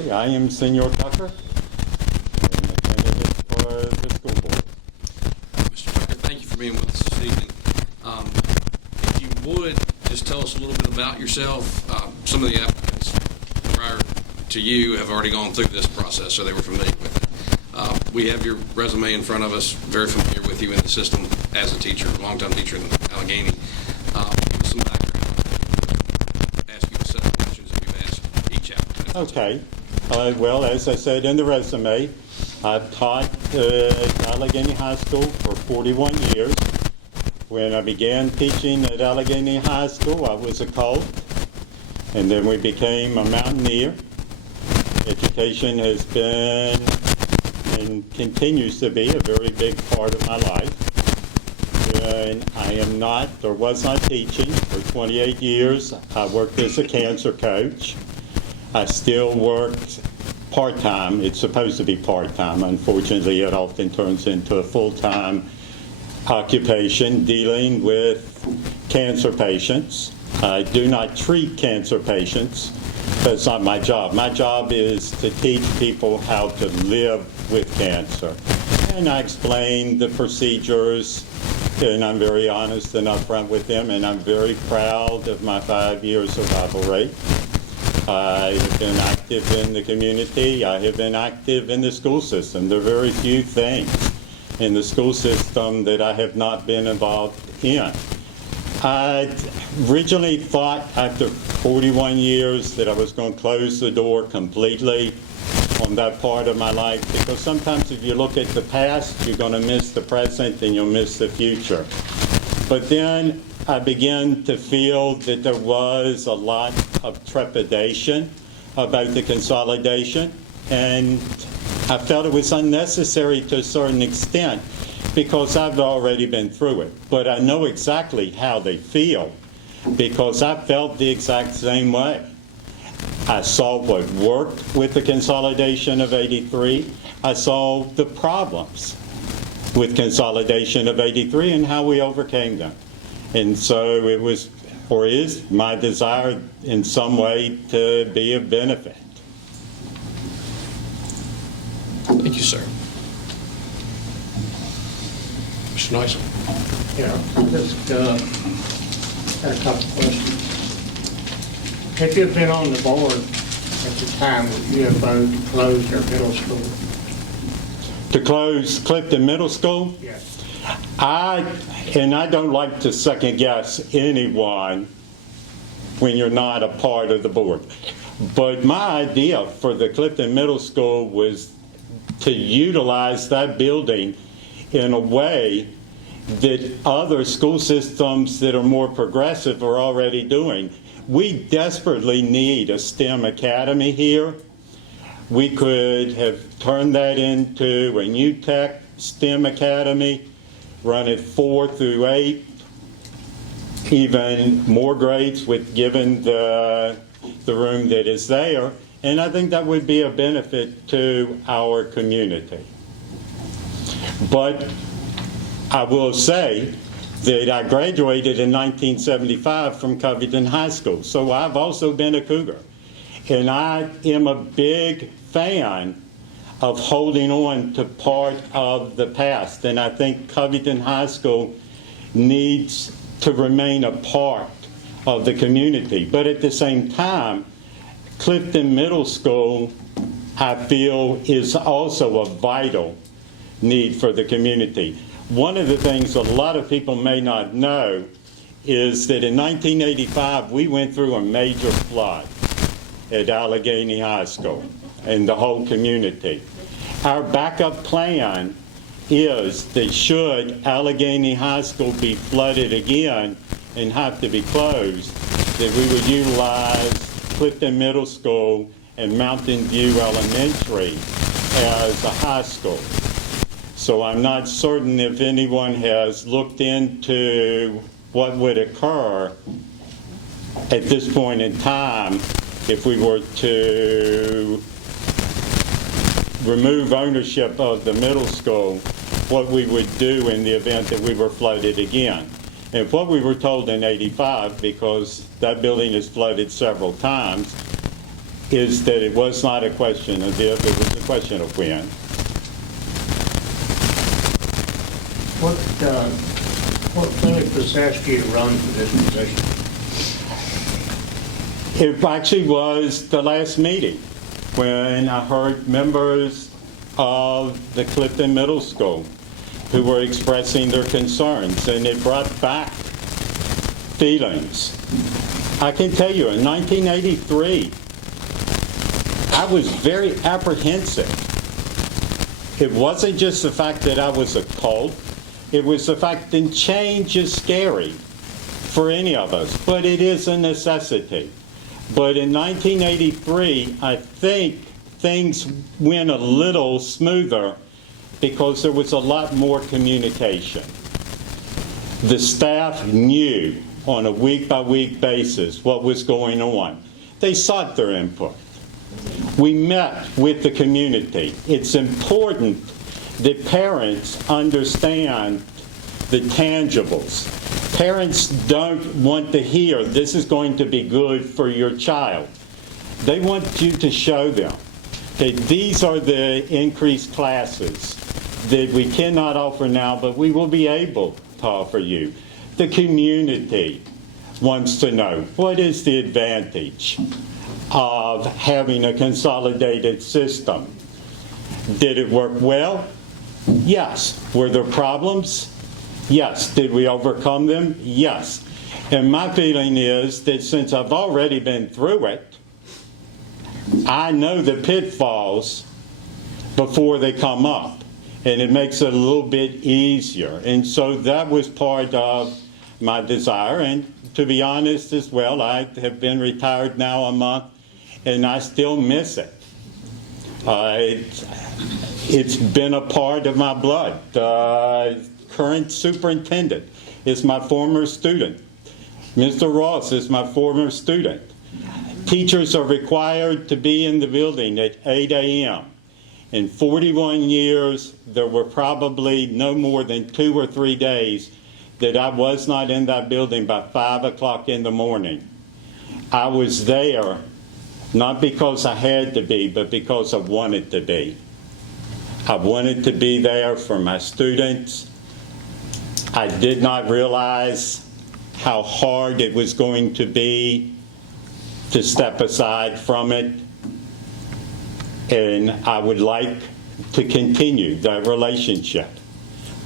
Okay, I am Senor Tucker, and a candidate for the school board. Mr. Tucker, thank you for being with us this evening. If you would, just tell us a little bit about yourself. Some of the applicants prior to you have already gone through this process, so they were familiar with it. We have your resume in front of us, very familiar with you in the system as a teacher, longtime teacher in Alleghany. Give us some background. Ask you a set of questions that we've asked each applicant. Okay, well, as I said in the resume, I've taught at Alleghany High School for 41 years. When I began teaching at Alleghany High School, I was a colt, and then we became a mountaineer. Education has been and continues to be a very big part of my life. And I am not, or was not teaching for 28 years. I worked as a cancer coach. I still work part-time. It's supposed to be part-time. Unfortunately, it often turns into a full-time occupation dealing with cancer patients. I do not treat cancer patients. That's not my job. My job is to teach people how to live with cancer. And I explain the procedures, and I'm very honest and upfront with them, and I'm very proud of my 5-year survival rate. I have been active in the community. I have been active in the school system. There are very few things in the school system that I have not been involved in. I originally thought after 41 years that I was going to close the door completely on that part of my life, because sometimes if you look at the past, you're going to miss the present and you'll miss the future. But then I began to feel that there was a lot of trepidation about the consolidation, and I felt it was unnecessary to a certain extent because I've already been through it. But I know exactly how they feel because I felt the exact same way. I saw what worked with the consolidation of 83. I saw the problems with consolidation of 83 and how we overcame them. And so it was, or is, my desire in some way to be of benefit. Thank you, sir. Mr. Nyson. Yeah, just had a couple questions. If you've been on the board at the time, would you have voted to close your middle school? To close Clifton Middle School? Yes. I don't like to second guess anyone when you're not a part of the board. But my idea for the Clifton Middle School was to utilize that building in a way that other school systems that are more progressive are already doing. We desperately need a STEM academy here. We could have turned that into a new tech STEM academy, run it 4 through 8, even more grades with given the room that is there. And I think that would be a benefit to our community. But I will say that I graduated in 1975 from Covington High School, so I've also been a Cougar. And I am a big fan of holding on to part of the past, and I think Covington High School needs to remain a part of the community. But at the same time, Clifton Middle School, I feel, is also a vital need for the community. One of the things a lot of people may not know is that in 1985, we went through a major flood at Alleghany High School and the whole community. Our backup plan is that should Alleghany High School be flooded again and have to be closed, that we would utilize Clifton Middle School and Mountain View Elementary as a high school. So I'm not certain if anyone has looked into what would occur at this point in time if we were to remove ownership of the middle school, what we would do in the event that we were flooded again. And what we were told in '85, because that building is flooded several times, is that it was not a question of if, it was a question of when. What really possessed you to run for this position? It actually was the last meeting when I heard members of the Clifton Middle School who were expressing their concerns, and it brought back feelings. I can tell you, in 1983, I was very apprehensive. It wasn't just the fact that I was a cult, it was the fact that change is scary for any of us, but it is a necessity. But in 1983, I think things went a little smoother because there was a lot more communication. The staff knew on a week-by-week basis what was going on. They sought their input. We met with the community. It's important that parents understand the tangibles. Parents don't want to hear this is going to be good for your child. They want you to show them that these are the increased classes that we cannot offer now, but we will be able to offer you. The community wants to know, what is the advantage of having a consolidated system? Did it work well? Yes. Were there problems? Yes. Did we overcome them? Yes. And my feeling is that since I've already been through it, I know the pitfalls before they come up, and it makes it a little bit easier. And so that was part of my desire. And to be honest as well, I have been retired now a month, and I still miss it. It's been a part of my blood. Current superintendent is my former student. Mr. Ross is my former student. Teachers are required to be in the building at 8 a.m. In 41 years, there were probably no more than 2 or 3 days that I was not in that building by 5 o'clock in the morning. I was there not because I had to be, but because I wanted to be. I wanted to be there for my students. I did not realize how hard it was going to be to step aside from it. And I would like to continue that relationship.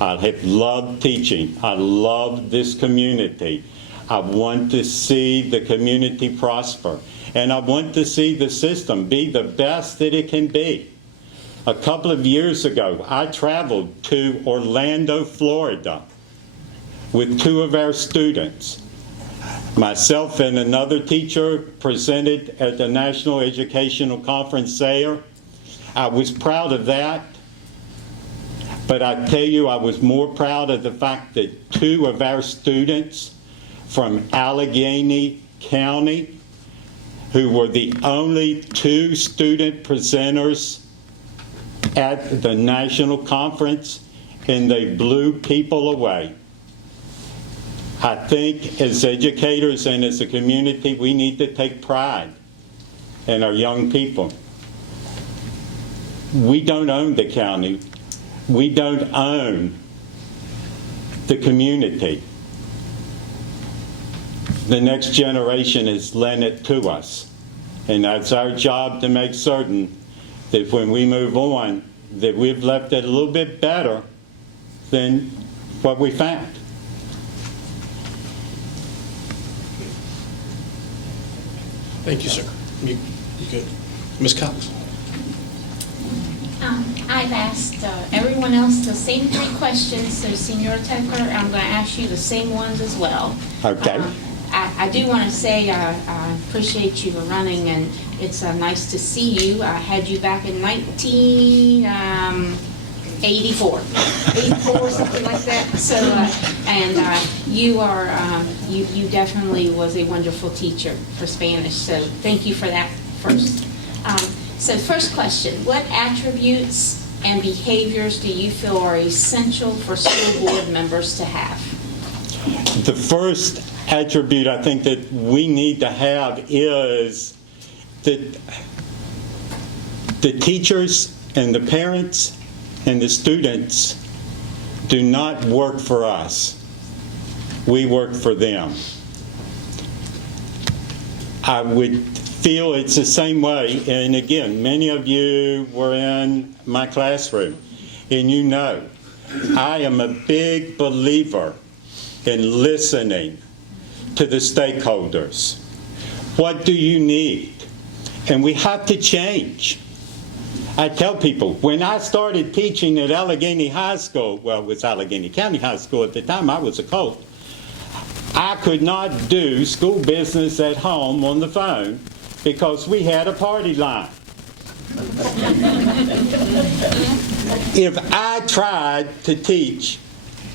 I have loved teaching. I love this community. I want to see the community prosper. And I want to see the system be the best that it can be. A couple of years ago, I traveled to Orlando, Florida, with 2 of our students. Myself and another teacher presented at the National Educational Conference there. I was proud of that, but I tell you, I was more proud of the fact that 2 of our students from Alleghany County, who were the only 2 student presenters at the national conference, and they blew people away. I think as educators and as a community, we need to take pride in our young people. We don't own the county. We don't own the community. The next generation has lent it to us. And it's our job to make certain that when we move on, that we've left it a little bit better than what we found. Thank you, sir. You good? Ms. Cox? I've asked everyone else the same 3 questions, so Senor Tucker, I'm going to ask you the same ones as well. Okay. I do want to say I appreciate you running, and it's nice to see you. I had you back in 1984, something like that. So, you are, you definitely was a wonderful teacher for Spanish. So thank you for that first. So first question, what attributes and behaviors do you feel are essential for school board members to have? The first attribute I think that we need to have is that The teachers and the parents and the students do not work for us. We work for them. I would feel it's the same way, and again, many of you were in my classroom, and you know, I am a big believer in listening to the stakeholders. What do you need? And we have to change. I tell people, when I started teaching at Alleghany High School, well, it was Alleghany County High School at the time, I was a coach, I could not do school business at home on the phone because we had a party line. If I tried to teach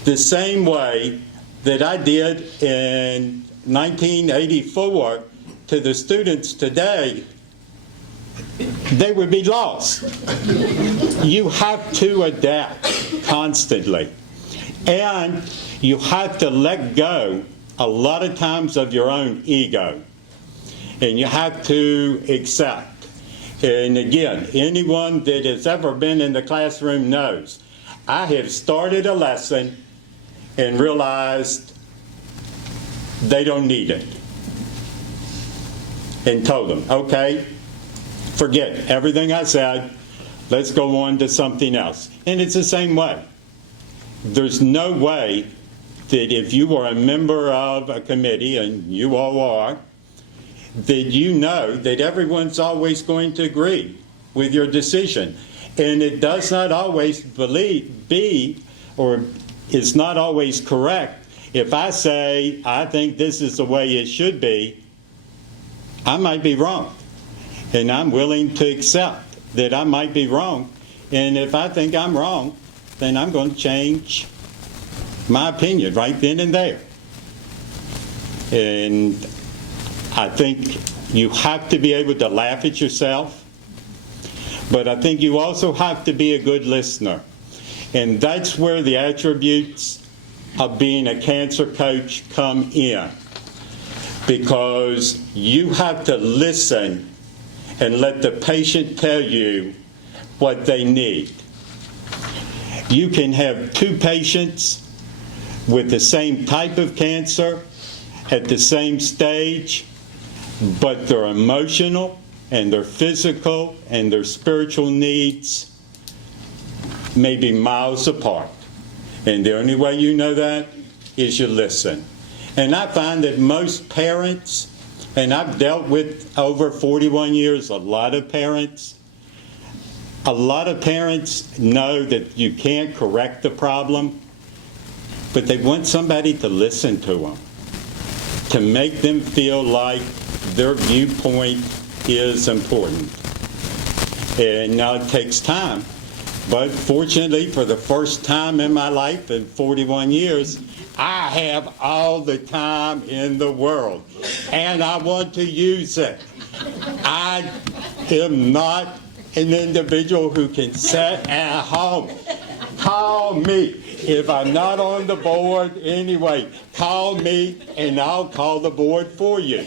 the same way that I did in 1984 to the students today, they would be lost. You have to adapt constantly. And you have to let go a lot of times of your own ego. And you have to accept. And again, anyone that has ever been in the classroom knows, I have started a lesson and realized they don't need it. And told them, okay, forget everything I said, let's go on to something else. And it's the same way. There's no way that if you are a member of a committee, and you all are, that you know that everyone's always going to agree with your decision. And it does not always be, or is not always correct. If I say, I think this is the way it should be, I might be wrong. And I'm willing to accept that I might be wrong. And if I think I'm wrong, then I'm going to change my opinion right then and there. And I think you have to be able to laugh at yourself, but I think you also have to be a good listener. And that's where the attributes of being a cancer coach come in, because you have to listen and let the patient tell you what they need. You can have two patients with the same type of cancer at the same stage, but their emotional and their physical and their spiritual needs may be miles apart. And the only way you know that is you listen. And I find that most parents, and I've dealt with over 41 years, a lot of parents know that you can't correct the problem, but they want somebody to listen to them, to make them feel like their viewpoint is important. And now it takes time, but fortunately for the first time in my life in 41 years, I have all the time in the world, and I want to use it. I am not an individual who can sit at home. Call me. If I'm not on the board anyway, call me and I'll call the board for you.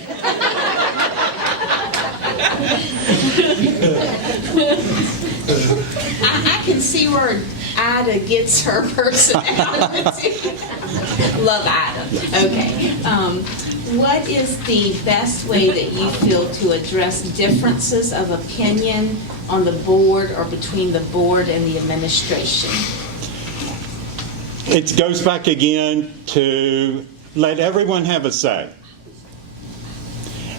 I can see where Ida gets her personality. Love Ida. Okay. What is the best way that you feel to address differences of opinion on the board or between the board and the administration? It goes back again to let everyone have a say,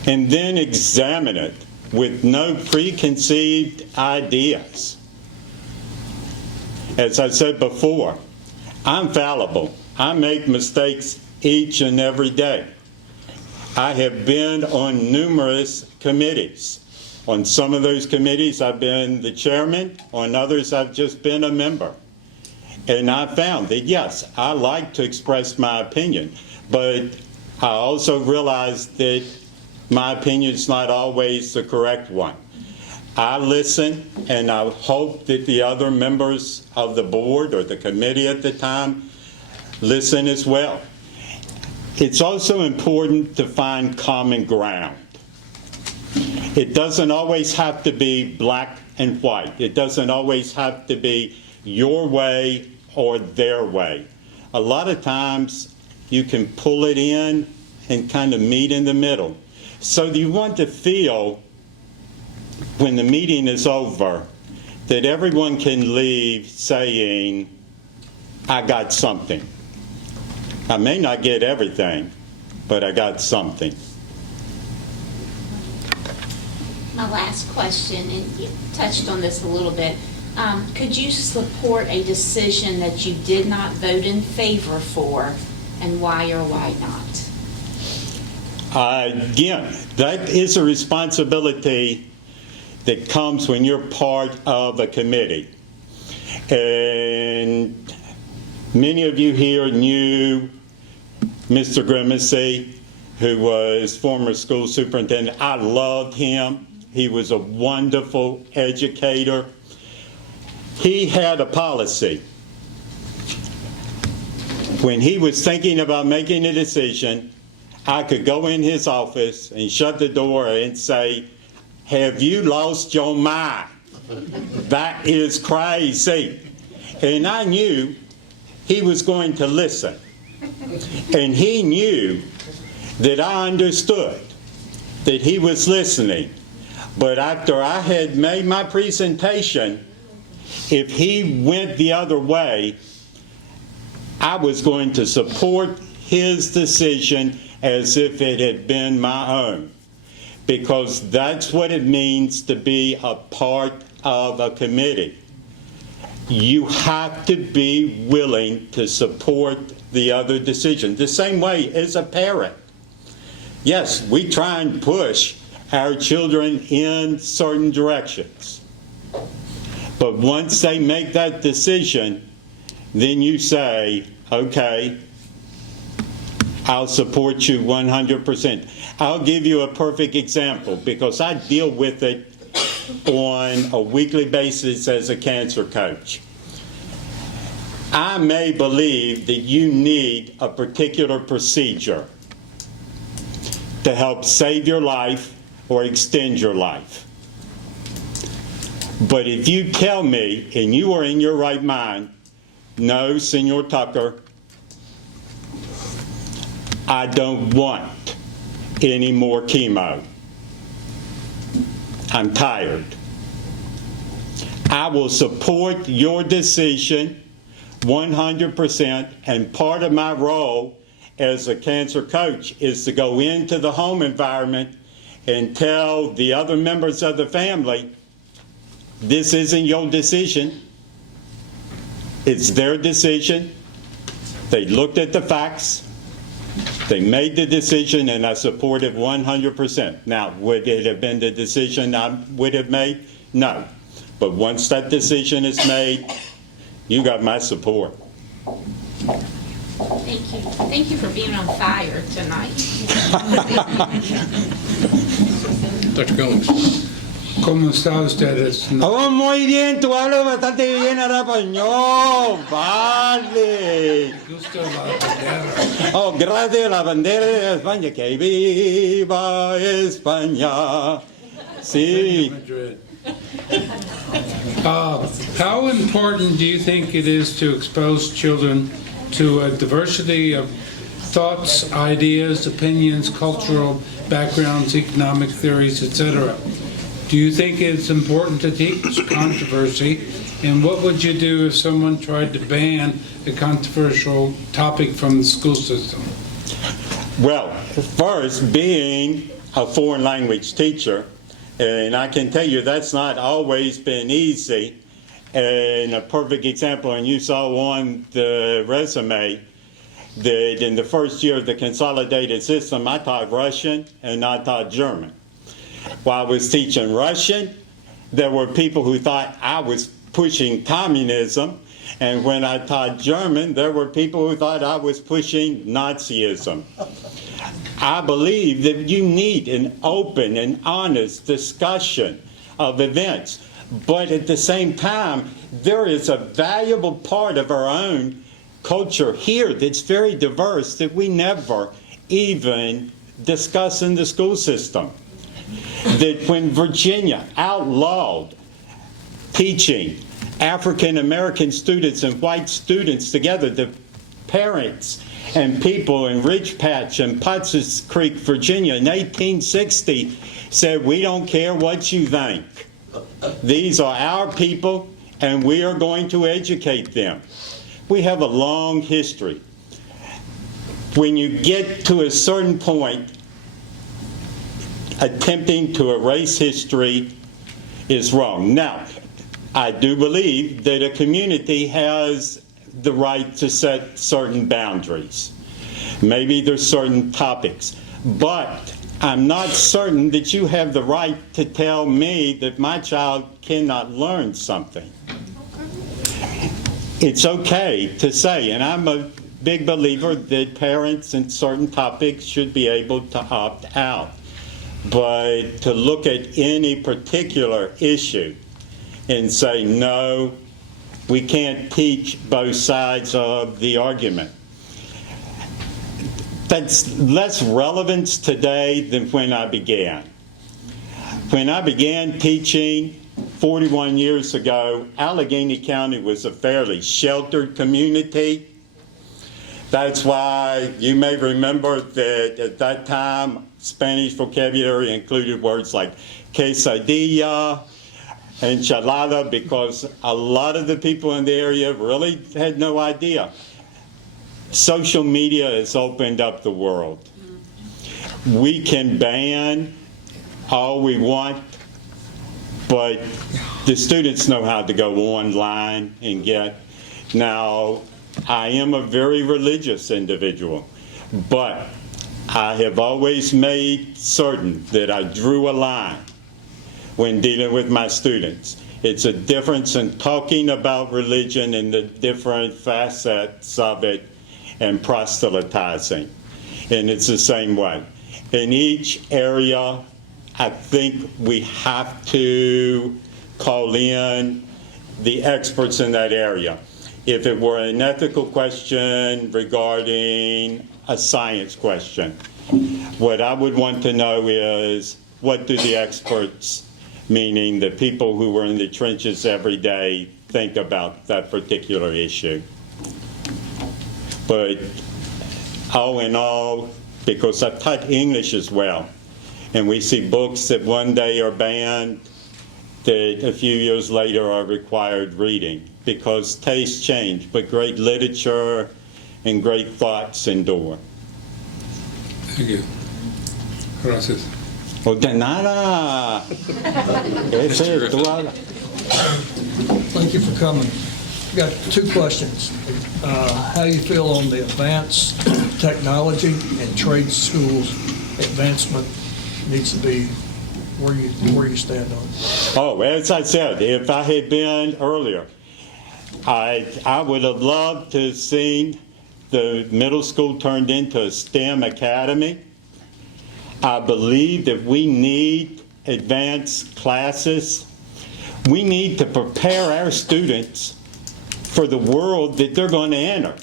and then examine it with no preconceived ideas. As I said before, I'm fallible. I make mistakes each and every day. I have been on numerous committees. On some of those committees, I've been the chairman. On others, I've just been a member. And I found that, yes, I like to express my opinion, but I also realized that my opinion is not always the correct one. I listen, and I hope that the other members of the board or the committee at the time listen as well. It's also important to find common ground. It doesn't always have to be black and white. It doesn't always have to be your way or their way. A lot of times you can pull it in and kind of meet in the middle. So you want to feel, when the meeting is over, that everyone can leave saying, I got something. I may not get everything, but I got something. My last question, and you touched on this a little bit. Could you support a decision that you did not vote in favor for, and why or why not? Again, that is a responsibility that comes when you're part of a committee. And many of you here knew Mr. Grimacy, who was former school superintendent. I loved him. He was a wonderful educator. He had a policy. When he was thinking about making a decision, I could go in his office and shut the door and say, have you lost your mind? That is crazy. And I knew he was going to listen. And he knew that I understood that he was listening. But after I had made my presentation, if he went the other way, I was going to support his decision as if it had been my own. Because that's what it means to be a part of a committee. You have to be willing to support the other decision. The same way as a parent. Yes, we try and push our children in certain directions. But once they make that decision, then you say, okay, I'll support you 100%. I'll give you a perfect example because I deal with it on a weekly basis as a cancer coach. I may believe that you need a particular procedure to help save your life or extend your life. But if you tell me, and you are in your right mind, no, Senor Tucker, I don't want any more chemo. I'm tired. I will support your decision 100%, and part of my role as a cancer coach is to go into the home environment and tell the other members of the family, this isn't your decision. It's their decision. They looked at the facts. They made the decision, and I support it 100%. Now, would it have been the decision I would have made? No. But once that decision is made, you got my support. Thank you. Thank you for being on fire tonight. Dr. Gomes. ¿Cómo está ustedes? Oh, muy bien, tú hablas bastante bien ahora español, vale. Gusto la bandera. Oh, gracias a la bandera de España, que viva España. Sí. Madrid. How important do you think it is to expose children to a diversity of thoughts, ideas, opinions, cultural backgrounds, economic theories, etc.? Do you think it's important to teach controversy? And what would you do if someone tried to ban a controversial topic from the school system? Well, first, being a foreign language teacher, and I can tell you that's not always been easy. And a perfect example, and you saw on the resume, that in the first year of the consolidated system, I taught Russian and I taught German. While I was teaching Russian, there were people who thought I was pushing communism. And when I taught German, there were people who thought I was pushing Nazism. I believe that you need an open and honest discussion of events. But at the same time, there is a valuable part of our own culture here that's very diverse that we never even discuss in the school system. That when Virginia outlawed teaching African American students and white students together. The parents and people in Ridge Patch and Potts Creek, Virginia in 1860 said, we don't care what you think. These are our people and we are going to educate them. We have a long history. When you get to a certain point, attempting to erase history is wrong. Now, I do believe that a community has the right to set certain boundaries. Maybe there's certain topics, but I'm not certain that you have the right to tell me that my child cannot learn something. It's okay to say, and I'm a big believer that parents in certain topics should be able to opt out. But to look at any particular issue and say, no, we can't teach both sides of the argument. That's less relevance today than when I began. When I began teaching 41 years ago, Alleghany County was a fairly sheltered community. That's why you may remember that at that time, Spanish vocabulary included words like quesadilla, enchilada, because a lot of the people in the area really had no idea. Social media has opened up the world. We can ban all we want, but the students know how to go online and get. Now, I am a very religious individual, but I have always made certain that I drew a line when dealing with my students. It's a difference in talking about religion and the different facets of it and proselytizing. And it's the same way. In each area, I think we have to call in the experts in that area. If it were an ethical question regarding a science question, what I would want to know is, what do the experts, meaning the people who were in the trenches every day, think about that particular issue? But all in all, because I've taught English as well, and we see books that one day are banned that a few years later are required reading, because tastes change, but great literature and great thoughts endure. Thank you. Gracias. Oh, de nada. Ese es tu habla. Thank you for coming. I've got two questions. How you feel on the advanced technology and trade schools advancement needs to be, where you stand on it? Oh, as I said, if I had been earlier, I would have loved to have seen the middle school turned into a STEM academy. I believe that we need advanced classes. We need to prepare our students for the world that they're going to enter,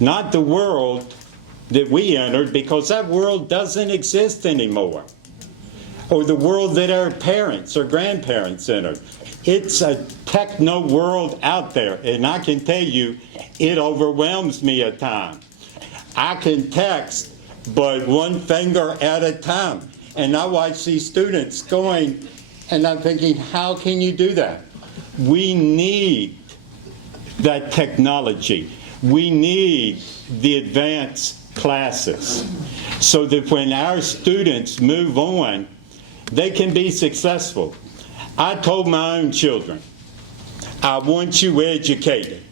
not the world that we entered, because that world doesn't exist anymore, or the world that our parents or grandparents entered. It's a techno world out there, and I can tell you, it overwhelms me at times. I can text, but one finger at a time. And I watch these students going, and I'm thinking, how can you do that? We need that technology. We need the advanced classes so that when our students move on, they can be successful. I told my own children, I want you educated,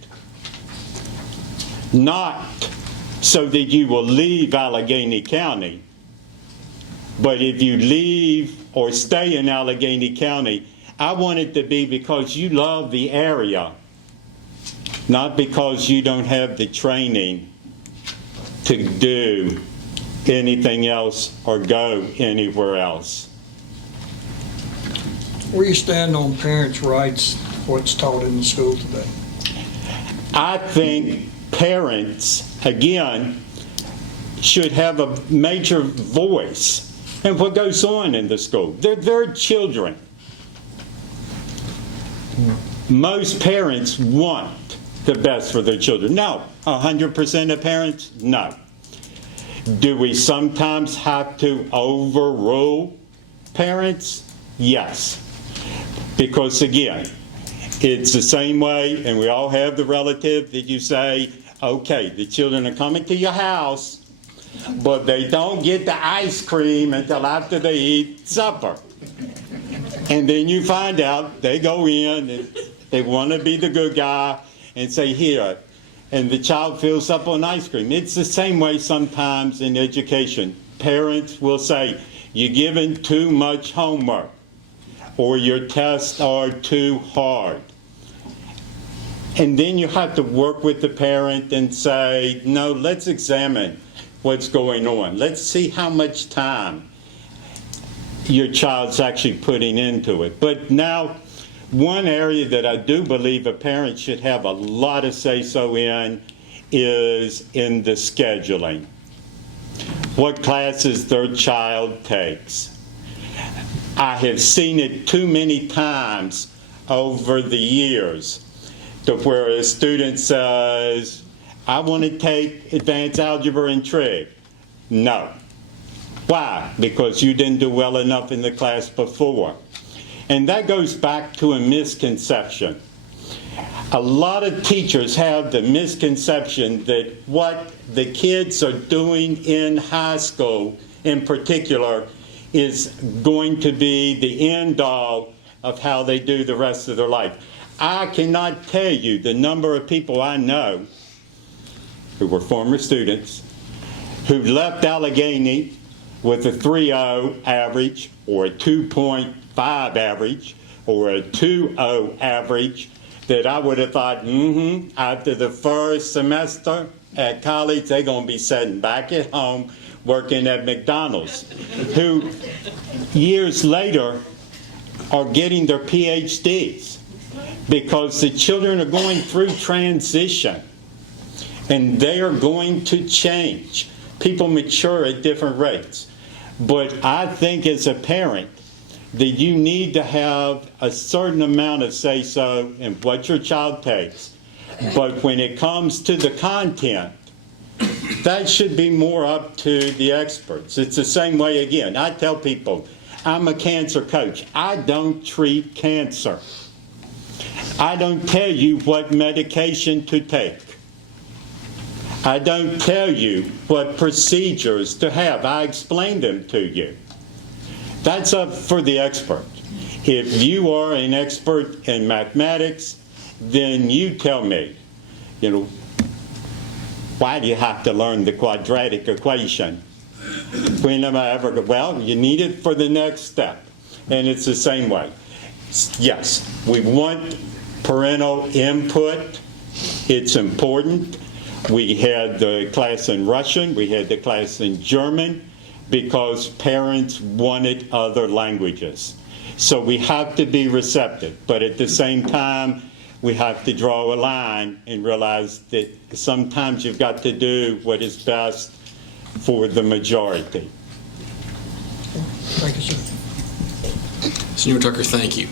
not so that you will leave Alleghany County, but if you leave or stay in Alleghany County, I want it to be because you love the area, not because you don't have the training to do anything else or go anywhere else. Where you stand on parents' rights, what's taught in the school today? I think parents, again, should have a major voice in what goes on in the school. They're children. most parents want the best for their children. No. 100% of parents? No. Do we sometimes have to overrule parents? Yes. Because again, it's the same way, and we all have the relative that you say, okay, the children are coming to your house, but they don't get the ice cream until after they eat supper. And then you find out they go in and they want to be the good guy and say, here, and the child fills up on ice cream. It's the same way sometimes in education. Parents will say, you're giving too much homework, or your tests are too hard. And then you have to work with the parent and say, no, let's examine what's going on. Let's see how much time your child's actually putting into it. But now, one area that I do believe a parent should have a lot of say-so in is in the scheduling. What classes their child takes. I have seen it too many times over the years to where a student says, I want to take advanced algebra and trig. No. Why? Because you didn't do well enough in the class before. And that goes back to a misconception. A lot of teachers have the misconception that what the kids are doing in high school in particular is going to be the end all of how they do the rest of their life. I cannot tell you the number of people I know who were former students who left Alleghany with a 3.0 average or a 2.5 average or a 2.0 average that I would have thought, after the first semester at college, they're going to be sitting back at home working at McDonald's, who years later are getting their PhDs because the children are going through transition and they are going to change. People mature at different rates. But I think as a parent that you need to have a certain amount of say-so in what your child takes. But when it comes to the content, that should be more up to the experts. It's the same way again. I tell people, I'm a cancer coach. I don't treat cancer. I don't tell you what medication to take. I don't tell you what procedures to have. I explain them to you. That's up for the expert. If you are an expert in mathematics, then you tell me, why do you have to learn the quadratic equation? When am I ever going? Well, you need it for the next step. And it's the same way. Yes, we want parental input. It's important. We had the class in Russian, we had the class in German, because parents wanted other languages. So we have to be receptive, but at the same time, we have to draw a line and realize that sometimes you've got to do what is best for the majority. Thank you, sir. Senor Tucker, thank you.